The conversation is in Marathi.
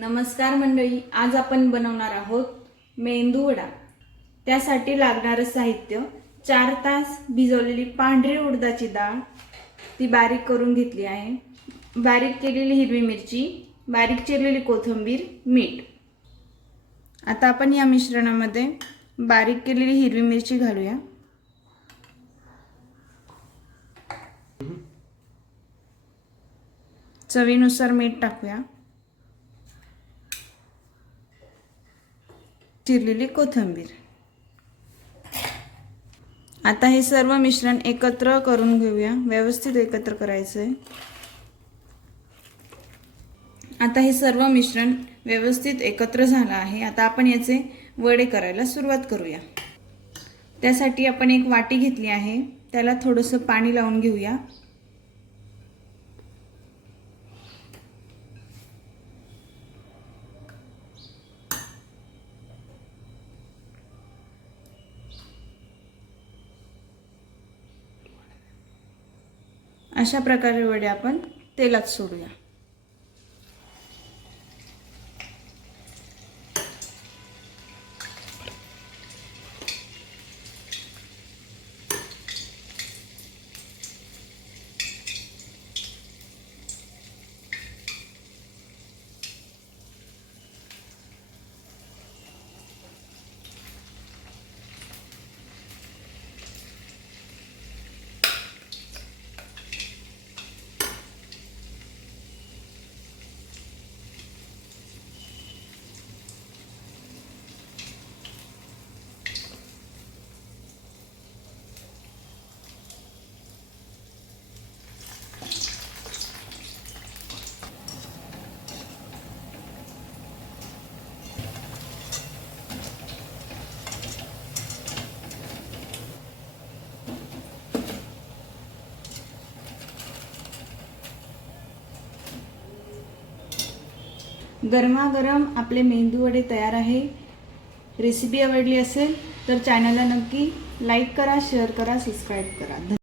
नमस्कार मंडळी आज आपण बनवणार आहोत मेंदू वडा. त्यासाठी लागणारं साहित्य चार तास भिजवलेली पांढरी उडदाची डाळ ती बारीक करून घेतली आहे. बारीक केलेली हिरवी मिरची बारीक चिरलेली कोथिंबीर मीठ. आता आपण या मिश्रणामध्ये बारीक केलेली हिरवी मिरची घालूया. चवीनुसार मीठ टाकूया. चिरलेली कोथिंबीर. आता हे सर्व मिश्रण एकत्र करून घेऊया. व्यवस्थित एकत्र करायचं आहे आता हे सर्व मिश्रण व्यवस्थित एकत्र झालं आहे. आता आपण याचे वडे करायला सुरुवात करूया. त्यासाठी आपण एक वाटी घेतली आहे. त्याला थोडंसं पाणी लावून घेऊया. अशा प्रकारे वडे आपण तेलात सोडूया. गरमागरम आपले मेंदूवडे तयार आहे. रेसिपी आवडली असेल तर चॅनलला नक्की लाईक करा शेअर करा सबस्क्राईब करा.